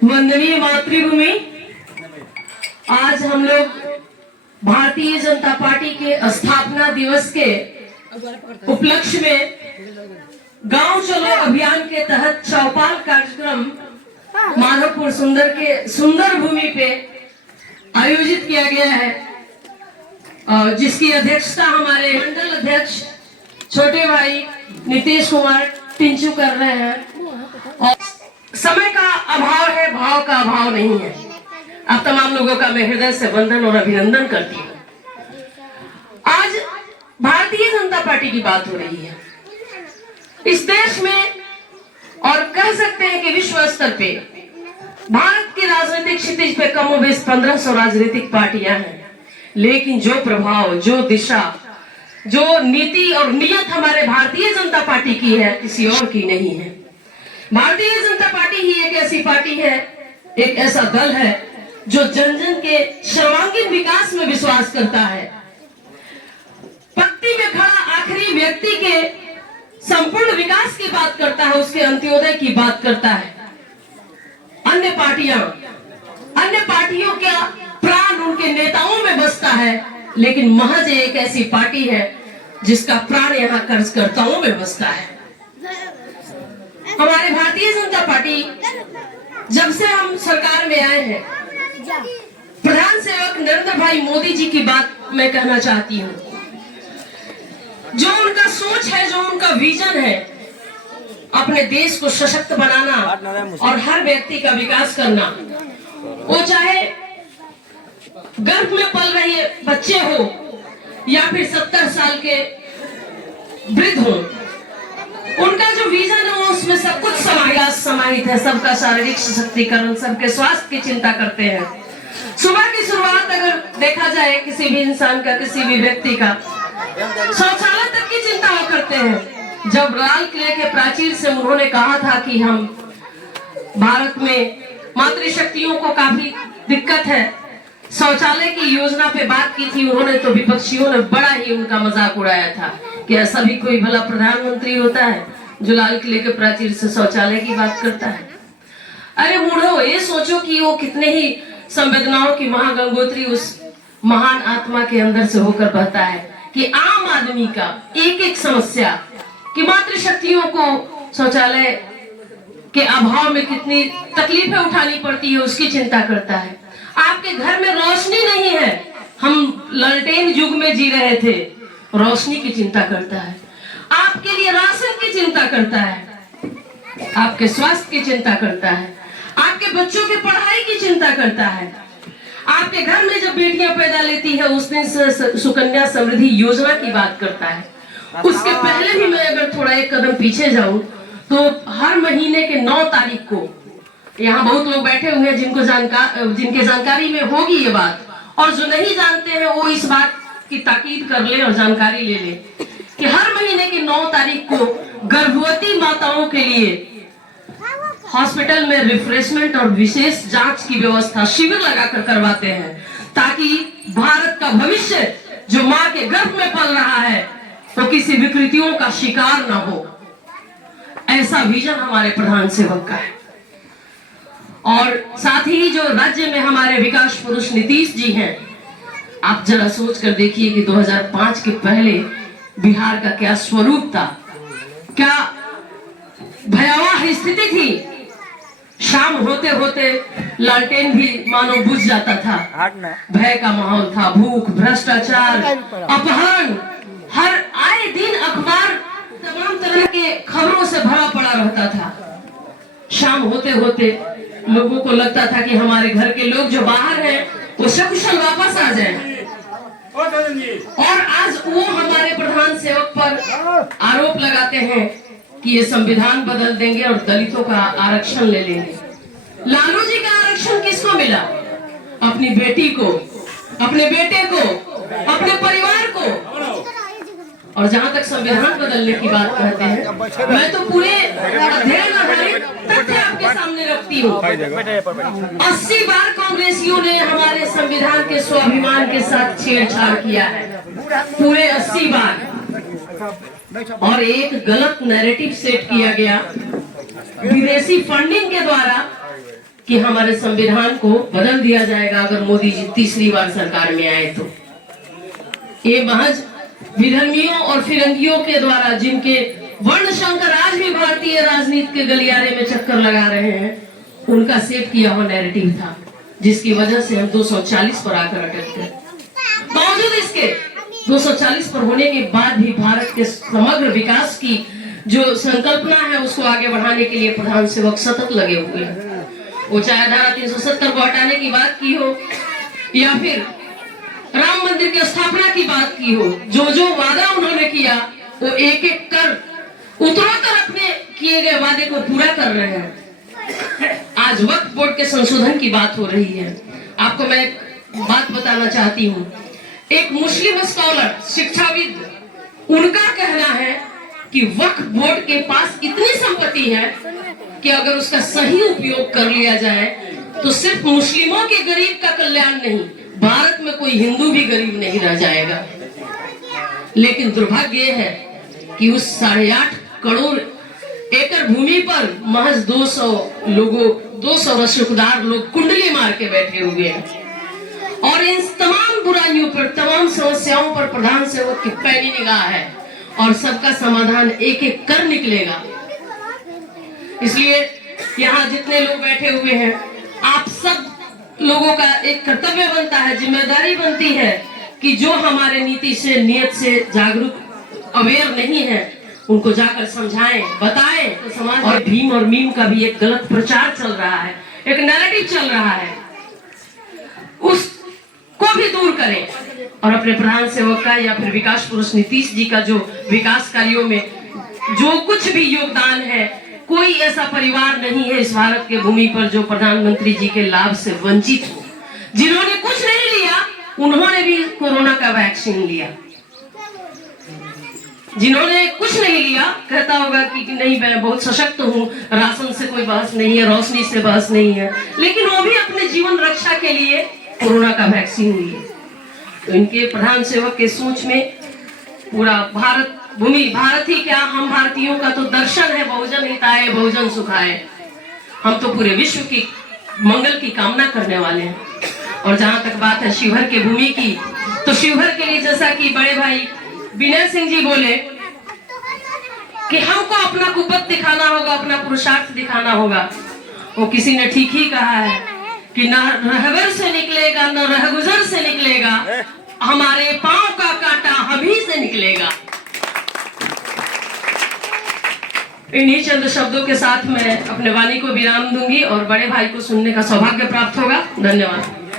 वंदनीय मातृभूमि, आज हम लोग भारतीय जनता पार्टी के स्थापना दिवस के उपलक्ष्य में गांव चलो अभियान के तहत चौपाल कार्यक्रम माधवपुर सुंदर भूमि पे आयोजित किया गया है, जिसकी अध्यक्षता हमारे मंडल अध्यक्ष छोटे भाई नीतीश कुमार टिंचू कर रहे हैं। और समय का अभाव है, भाव का अभाव नहीं है। आप तमाम लोगों का मैं हृदय से वंदन और अभिनंदन करती हूँ। आज भारतीय जनता पार्टी की बात हो रही है इस देश में, और कह सकते हैं कि विश्व स्तर पे भारत के राजनीतिक क्षितिज पे कमोबेश 1500 राजनीतिक पार्टियां हैं, लेकिन जो प्रभाव, जो दिशा, जो नीति और नियत हमारे भारतीय जनता पार्टी की है, किसी और की नहीं है। भारतीय जनता पार्टी ही एक ऐसी पार्टी है, एक ऐसा दल है जो जन जन के सर्वांगीण विकास में विश्वास करता है। पंक्ति में खड़ा आखिरी व्यक्ति के संपूर्ण विकास की बात करता है, उसके अंत्योदय की बात करता है। अन्य पार्टियों का प्राण उनके नेताओं में बसता है, लेकिन महज एक ऐसी पार्टी है जिसका प्राण यहाँ कार्यकर्ताओं में बसता है। हमारे भारतीय जनता पार्टी जब से हम सरकार में आए हैं, प्रधान सेवक नरेंद्र भाई मोदी जी की बात मैं कहना चाहती हूँ। जो उनका सोच है, जो उनका विजन है, अपने देश को सशक्त बनाना और हर व्यक्ति का विकास करना, वो चाहे गर्भ में पल रहे बच्चे हो या फिर 70 साल के वृद्ध हो, उनका जो विजन है उसमें सब कुछ समाहित है। सबका शारीरिक सशक्तिकरण, सबके स्वास्थ्य की चिंता करते हैं। सुबह की शुरुआत अगर देखा जाए किसी भी इंसान का, किसी भी व्यक्ति का, शौचालय तक की चिंता वो करते हैं। जब लाल किले के प्राचीर से उन्होंने कहा था कि हम भारत में मातृशक्तियों को काफी दिक्कत है, शौचालय की योजना पे बात की थी उन्होंने, तो विपक्षियों ने बड़ा ही उनका मजाक उड़ाया था कि ऐसा भी कोई भला प्रधानमंत्री होता है जो लाल किले के प्राचीर से शौचालय की बात करता है। अरे मूढ़ो, ये सोचो कि वो कितने ही संवेदनाओं की महागंगोत्री उस महान आत्मा के अंदर से होकर बहता है कि आम आदमी का एक एक समस्या, कि मातृशक्तियों को शौचालय के अभाव में कितनी तकलीफें उठानी पड़ती है, उसकी चिंता करता है। आपके घर में रोशनी नहीं है, हम लालटेन युग में जी रहे थे, रोशनी की चिंता करता है। आपके लिए राशन की चिंता करता है, आपके स्वास्थ्य की चिंता करता है, आपके बच्चों की पढ़ाई की चिंता करता है। आपके घर में जब बेटियां पैदा लेती है उस दिन सुकन्या समृद्धि योजना की बात करता है। उसके पहले भी मैं अगर थोड़ा एक कदम पीछे जाऊं तो हर महीने के 9 तारीख को, यहाँ बहुत लोग बैठे हुए हैं जिनके जानकारी में होगी ये बात, और जो नहीं जानते हैं वो इस बात की ताकीद कर ले और जानकारी ले ले कि हर महीने की 9 तारीख को गर्भवती माताओं के लिए हॉस्पिटल में रिफ्रेशमेंट और विशेष जांच की व्यवस्था शिविर लगाकर करवाते हैं, ताकि भारत का भविष्य जो मां के गर्भ में पल रहा है वो तो किसी विकृतियों का शिकार ना हो। ऐसा विजन हमारे प्रधान सेवक का है। और साथ ही जो राज्य में हमारे विकास पुरुष नीतीश जी हैं, आप जरा सोच कर देखिए कि 2005 के पहले बिहार का क्या स्वरूप था, क्या भयावह स्थिति थी। शाम होते होते लालटेन भी मानो बुझ जाता था, भय का माहौल था, भूख, भ्रष्टाचार, अपहरण, हर आए दिन अखबार तमाम तरह के खबरों से भरा पड़ा रहता था। शाम होते होते लोगों को लगता था कि हमारे घर के लोग जो बाहर हैं वो सकुशल वापस आ जाएं। और आज वो हमारे प्रधान सेवक पर आरोप लगाते हैं कि ये संविधान बदल देंगे और दलितों का आरक्षण ले लेंगे। लालू जी का आरक्षण किसको मिला? अपनी बेटी को, अपने बेटे को, अपने परिवार को। और जहां तक संविधान बदलने की बात कहते हैं, मैं तो पूरे अध्ययन आधारित तथ्य आपके सामने रखती हूँ। 80 बार कांग्रेसियों ने हमारे संविधान के स्वाभिमान के साथ छेड़छाड़ किया है, पूरे 80 बार। और एक गलत नैरेटिव सेट किया गया विदेशी फंडिंग के द्वारा कि हमारे संविधान को बदल दिया जाएगा अगर मोदी जी तीसरी बार सरकार में आए तो। ये महज विधर्मियों और फिरंगियों के द्वारा, जिनके वर्ण शंकर आज भी भारतीय राजनीति के गलियारे में चक्कर लगा रहे हैं, उनका सेट किया हुआ नैरेटिव था, जिसकी वजह से हम 240 पर आकर अटक गए। बावजूद इसके 240 पर होने के बाद भी भारत के समग्र विकास की जो संकल्पना है उसको आगे बढ़ाने के लिए प्रधान सेवक सतत लगे हुए हैं। वो चाहे धारा 370 को हटाने की बात की हो या फिर राम मंदिर की स्थापना की बात की हो, जो जो वादा उन्होंने किया वो एक एक कर उत्तरोत्तर अपने किए गए वादे को पूरा कर रहे हैं। आज वक्फ बोर्ड के संशोधन की बात हो रही है। आपको मैं एक बात बताना चाहती हूँ, एक मुस्लिम स्कॉलर, शिक्षाविद, उनका कहना है कि वक्फ बोर्ड के पास इतनी संपत्ति है कि अगर उसका सही उपयोग कर लिया जाए तो सिर्फ मुस्लिमों के गरीब का कल्याण नहीं, भारत में कोई हिंदू भी गरीब नहीं रह जाएगा। लेकिन दुर्भाग्य है कि उस 8.5 करोड़ एकड़ भूमि पर महज 200 रसूखदार लोग कुंडली मार के बैठे हुए हैं और इन तमाम बुराइयों पर, तमाम समस्याओं पर प्रधान सेवक की पैनी निगाह है और सबका समाधान एक एक कर निकलेगा। इसलिए यहाँ जितने लोग बैठे हुए हैं, आप सब लोगों का एक कर्तव्य बनता है, जिम्मेदारी बनती है कि जो हमारे नीति से, नियत से जागरूक, अवेयर नहीं है, उनको जाकर समझाएं, बताएं। तो समाज और भीम और मीम का भी एक गलत प्रचार चल रहा है, एक नैरेटिव चल रहा है, उसको भी दूर करें और अपने प्रधान सेवक का या फिर विकास पुरुष नीतीश जी का जो विकास कार्यों में जो कुछ भी योगदान है, कोई ऐसा परिवार नहीं है इस भारत के भूमि पर जो प्रधानमंत्री जी के लाभ से वंचित हो। जिन्होंने कुछ नहीं लिया उन्होंने भी कोरोना का वैक्सीन लिया, जिन्होंने कुछ नहीं लिया कहता होगा कि नहीं मैं बहुत सशक्त हूँ, राशन से कोई बहस नहीं है, रोशनी से बहस नहीं है, लेकिन वो भी अपने जीवन रक्षा के लिए कोरोना का वैक्सीन लिए। तो इनके प्रधान सेवक के सोच में पूरा भारत भूमि, भारत ही क्या, हम भारतीयों का तो दर्शन है, बहुजन हिताय बहुजन सुखाय। हम तो पूरे विश्व की मंगल की कामना करने वाले हैं। और जहां तक बात है शिवहर के भूमि की, तो शिवहर के लिए जैसा कि बड़े भाई विनय सिंह जी बोले कि हमको अपना कुपत दिखाना होगा, अपना पुरुषार्थ दिखाना होगा। वो किसी ने ठीक ही कहा है कि न रहबर से निकलेगा न रहगुजर से निकलेगा, हमारे पांव का कांटा हम ही से निकलेगा। इन्हीं चंद शब्दों के साथ मैं अपने वाणी को विराम दूंगी और बड़े भाई को सुनने का सौभाग्य प्राप्त होगा। धन्यवाद।